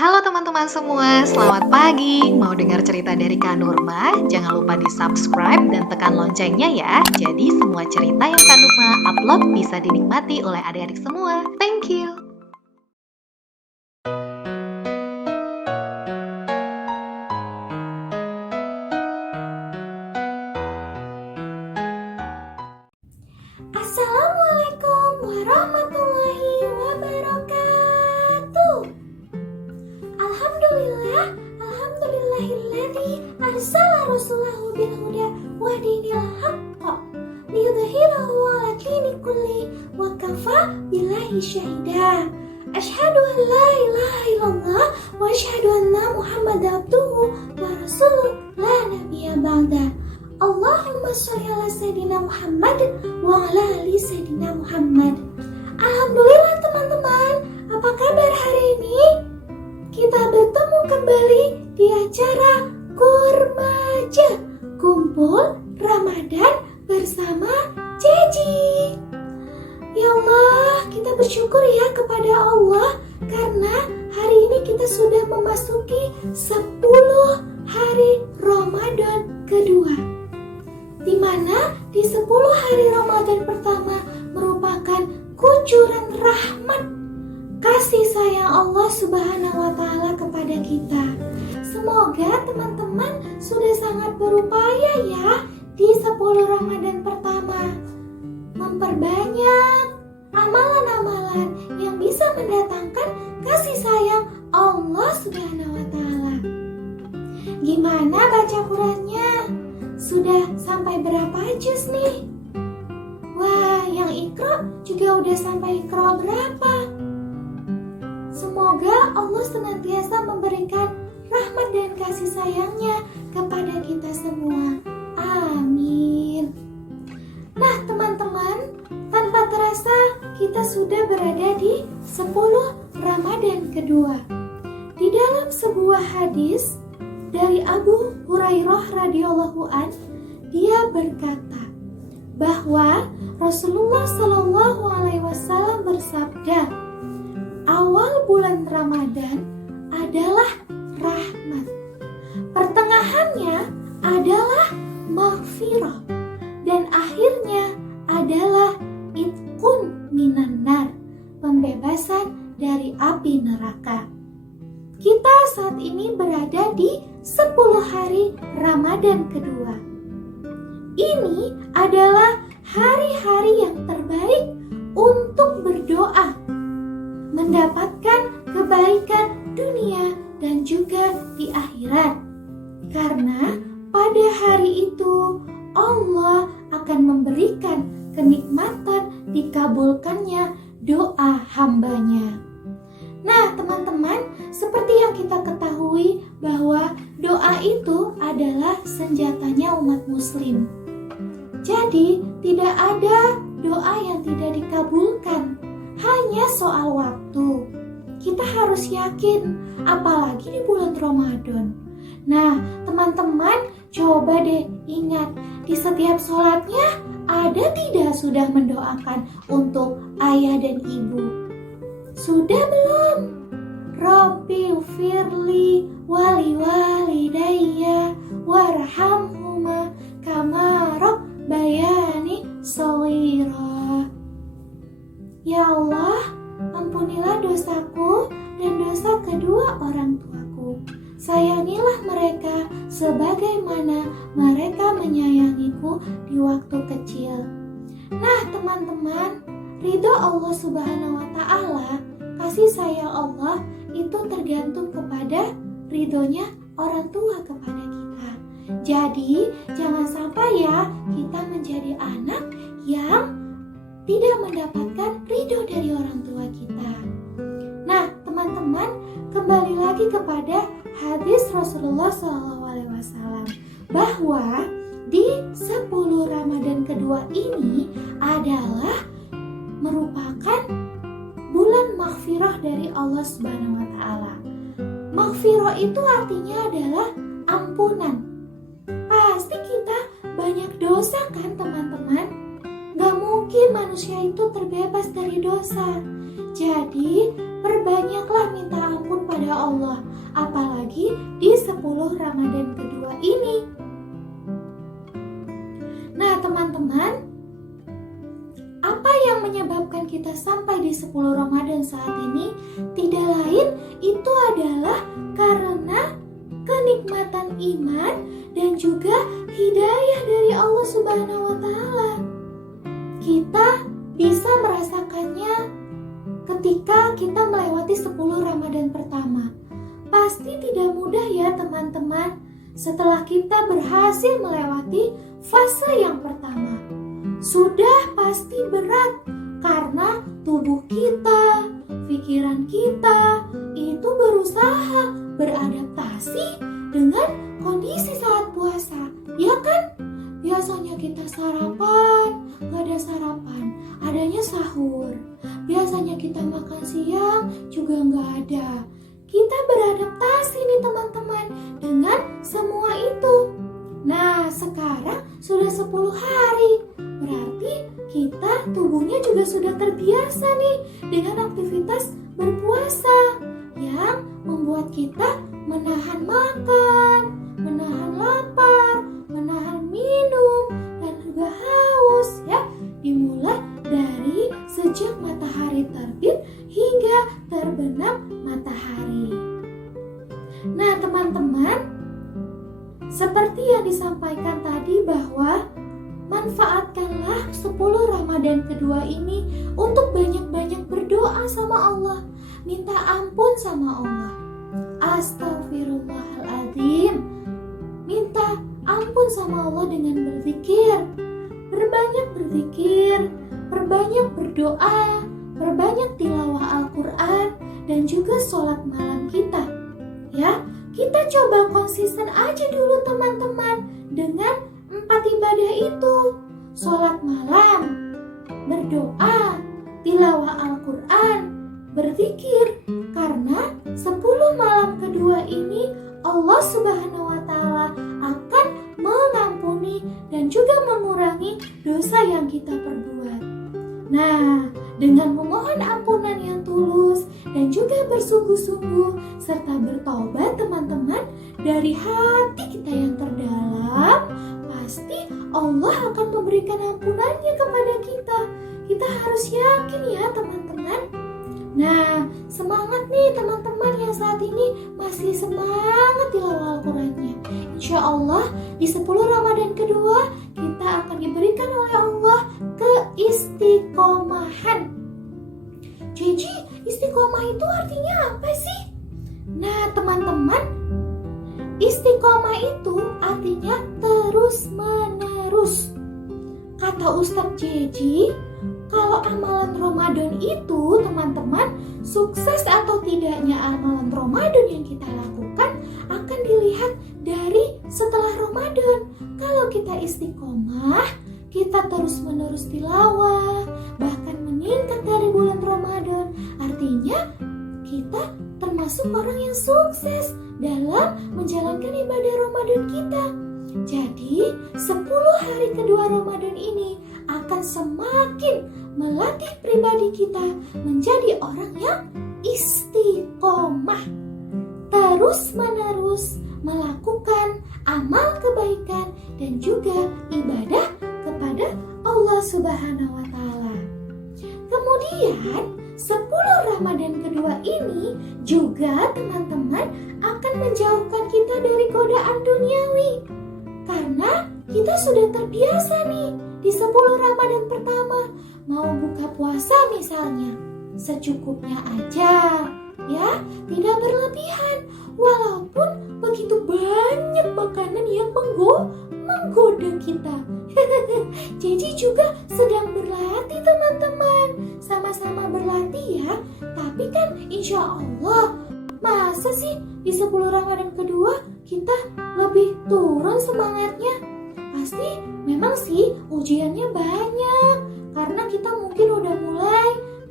Halo teman-teman semua, selamat pagi. Mau dengar cerita dari Kak Nurma? Jangan lupa di-subscribe dan tekan loncengnya ya. Jadi semua cerita yang Kak Nurma upload bisa dinikmati oleh adik-adik semua. Thank you. Assalamualaikum warahmatullahi wabarakatuh. Alhamdulillahilladzi arsala rasulahu bil huda wa dinil haqq liyudhhirahu 'ala dini kulli wa kafa billahi syahida. Asyhadu an la ilaha illallah wa asyhadu anna Muhammadar abduhu wa rasuluh la nabiyya ba'da. Allahumma sholli ala Sayyidina Muhammad wa ala ali Sayyidina Muhammad. Alhamdulillah teman-teman, apa kabar hari ini? Kita bertemu kembali di acara Kurmaja, Kumpul Ramadan bersama Ceji. Ya Allah, kita bersyukur ya kepada Allah karena hari ini kita sudah memasuki 10 hari Ramadan kedua, di mana di 10 hari Ramadan pertama merupakan kucuran rahmat kasih sayang Allah Subhanahu wa Ta'ala kepada kita. Semoga teman-teman sudah sangat berupaya ya di 10 Ramadan pertama memperbanyak amalan-amalan yang bisa mendatangkan kasih sayang Allah Subhanahu wa Ta'ala. Gimana baca Qurannya? Sudah sampai berapa juz nih? Wah, yang Iqra juga udah sampai Iqra berapa? Semoga Allah senantiasa memberikan rahmat dan kasih sayangnya kepada kita semua. Amin. Nah teman-teman, tanpa terasa kita sudah berada di 10 Ramadan kedua. Di dalam sebuah hadis dari Abu Hurairah radhiyallahu an, dia berkata bahwa Rasulullah Shallallahu alaihi wasallam bersabda, awal bulan Ramadan adalah rahmat, pertengahannya adalah maghfirah, dan akhirnya adalah itqun minan nar, pembebasan dari api neraka. Kita saat ini berada di 10 hari Ramadan kedua. Ini adalah hari-hari yang terbaik untuk berdoa, mendapatkan kebaikan dunia dan juga di akhirat. Karena pada hari itu Allah akan memberikan kenikmatan dikabulkannya doa hambanya. Nah teman-teman, seperti yang kita ketahui bahwa doa itu adalah senjatanya umat muslim. Jadi tidak ada doa yang tidak dikabulkan, hanya soal waktu. Kita harus yakin, apalagi di bulan Ramadan. Nah teman-teman, coba deh ingat, di setiap sholatnya ada tidak sudah mendoakan untuk ayah dan ibu? Sudah belum? Rabbi firli wali walidayya warhamhuma kama rabbayani shaghira. Ya Allah, ampunilah dosaku dan dosa kedua orang tuaku. Sayangilah mereka sebagaimana mereka menyayangiku di waktu kecil. Nah teman-teman, ridho Allah Subhanahu wa Ta'ala, kasih sayang Allah itu tergantung kepada ridhonya orang tua kepada kita. Jadi jangan sampai ya kita menjadi anak yang tidak mendapatkan ridho dari orang tua kita. Nah teman-teman, kembali lagi kepada hadis Rasulullah SAW bahwa di 10 Ramadan kedua ini adalah merupakan bulan maghfirah dari Allah Subhanahu wa Ta'ala. Maghfirah itu artinya adalah ampunan. Pasti kita banyak dosa kan teman-teman? Gak mungkin manusia itu terbebas dari dosa. Jadi perbanyaklah minta ampun pada Allah, apalagi di 10 Ramadan kedua ini. Nah teman-teman, apa yang menyebabkan kita sampai di 10 Ramadan saat ini? Tidak lain itu adalah karena kenikmatan iman dan juga hidayah dari Allah Subhanahu wa Ta'ala. Kita bisa merasakannya ketika kita melewati 10 Ramadan pertama. Pasti tidak mudah ya teman-teman setelah kita berhasil melewati fase yang pertama. Sudah pasti berat karena tubuh kita, pikiran kita itu berusaha beradaptasi dengan kondisi saat puasa, ya kan? Biasanya kita sarapan, gak ada sarapan, adanya sahur. Biasanya kita makan siang, juga gak ada. Kita beradaptasi nih teman-teman dengan semua itu. Nah sekarang sudah 10 hari, berarti kita tubuhnya juga sudah terbiasa nih dengan aktivitas berpuasa yang membuat kita menahan makan, menahan lapar, menahan minum, dan juga haus ya. Dimulai dari sejak matahari terbit hingga terbenam matahari. Nah teman-teman, seperti yang disampaikan tadi bahwa manfaatkanlah 10 Ramadan kedua ini untuk banyak-banyak berdoa sama Allah, minta ampun sama Allah. Astagfirullahaladzim, minta ampun sama Allah dengan berzikir, perbanyak berdoa, perbanyak tilawah Al-Quran, dan juga sholat malam kita. Ya, kita coba konsisten aja dulu teman-teman dengan 4 ibadah itu. Sholat malam, berdoa, tilawah Al-Quran, berzikir. Karena 10 malam kedua ini Allah Subhanahu wa Ta'ala akan mengampuni dan juga mengurangi dosa yang kita perbuat. Nah, dengan memohon ampunan yang tulus dan juga bersungguh-sungguh serta bertobat teman-teman dari hati kita yang terdalam, pasti Allah akan memberikan ampunannya kepada kita. Kita harus yakin ya teman-teman. Nah, semangat nih teman-teman yang saat ini masih semangat tilawah Al-Qurannya. Insya Allah di 10 Ramadan kedua kita akan diberikan oleh Allah keistiqomahan. Jadi istiqomah itu artinya apa sih? Nah teman-teman, istiqomah itu artinya terus menerus. Kata Ustadz Jeji, kalau amalan Ramadan itu teman-teman, sukses atau tidaknya amalan Ramadan yang kita lakukan akan dilihat dari setelah Ramadan. Kalau kita istiqomah, kita terus menerus tilawah, bahkan meningkat dari bulan Ramadan, artinya kita termasuk orang yang sukses dalam menjalankan ibadah Ramadan kita. Jadi 10 hari kedua Ramadan ini akan semakin melatih pribadi kita menjadi orang yang istiqomah, terus menerus melakukan amal kebaikan dan juga ibadah kepada Allah Subhanahu wa Ta'ala. Kemudian 10 Ramadan kedua ini juga teman-teman akan menjauhkan kita dari godaan duniawi. Karena kita sudah terbiasa nih di 10 Ramadan pertama mau buka puasa misalnya, secukupnya aja ya, tidak berlebihan. Walaupun begitu banyak makanan yang menggoda kita. Jadi juga sedang berlatih teman-teman, sama-sama berlatih ya. Tapi kan insya Allah, masa sih di 10 Ramadan kedua kita lebih turun semangatnya? Pasti memang sih ujiannya banyak, karena kita mungkin udah mulai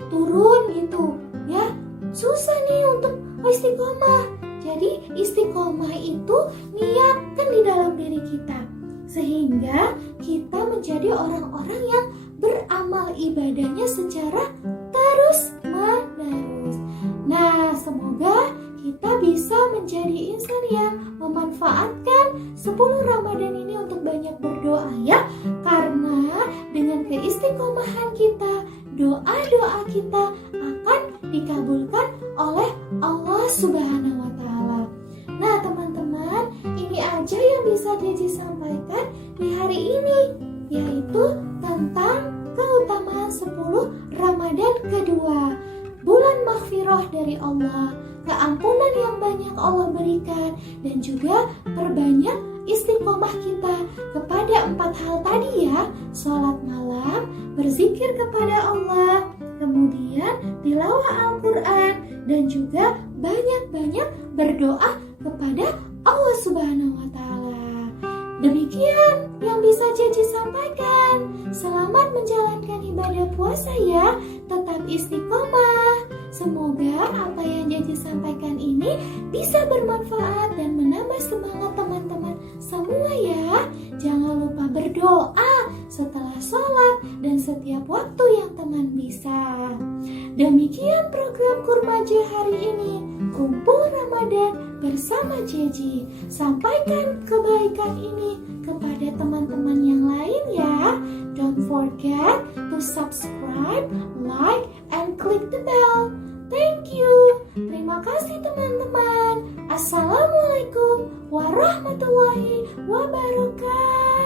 turun gitu ya. Susah nih untuk istiqomah. Jadi istiqomah itu niatkan di dalam diri kita, sehingga kita menjadi orang-orang yang beramal ibadahnya secara terus menerus. Nah, semoga kita bisa menjadi insan yang memanfaatkan 10 Ramadan ini untuk banyak berdoa ya. Karena dengan keistiqomahan kita, doa-doa kita akan dikabulkan oleh Allah Subhanahu wa Ta'ala. Nah, teman-teman, ini aja yang bisa Deci sampaikan di hari ini, yaitu tentang keutamaan 10 Ramadan kedua. Bulan maghfirah dari Allah, keampunan yang banyak Allah berikan, dan juga perbanyak istiqomah kita kepada 4 hal tadi ya. Sholat malam, berzikir kepada Allah, kemudian tilawah Al-Quran, dan juga banyak-banyak berdoa kepada Allah Subhanahu wa Ta'ala. Demikian yang bisa Cici sampaikan. Selamat menjalankan ibadah puasa ya. Tetap istiqomah. Semoga apa yang Cici sampaikan ini bisa bermanfaat dan menambah semangat teman-teman semua ya. Jangan lupa berdoa setelah sholat dan setiap waktu yang teman bisa. Demikian program Kurmaja hari ini. Kumpul Ramadan bersama Cici. Sampaikan kebaikan ini kepada teman-teman yang lain ya. Don't forget to subscribe, like, and click the bell. Thank you. Terima kasih teman-teman. Assalamualaikum warahmatullahi wabarakatuh.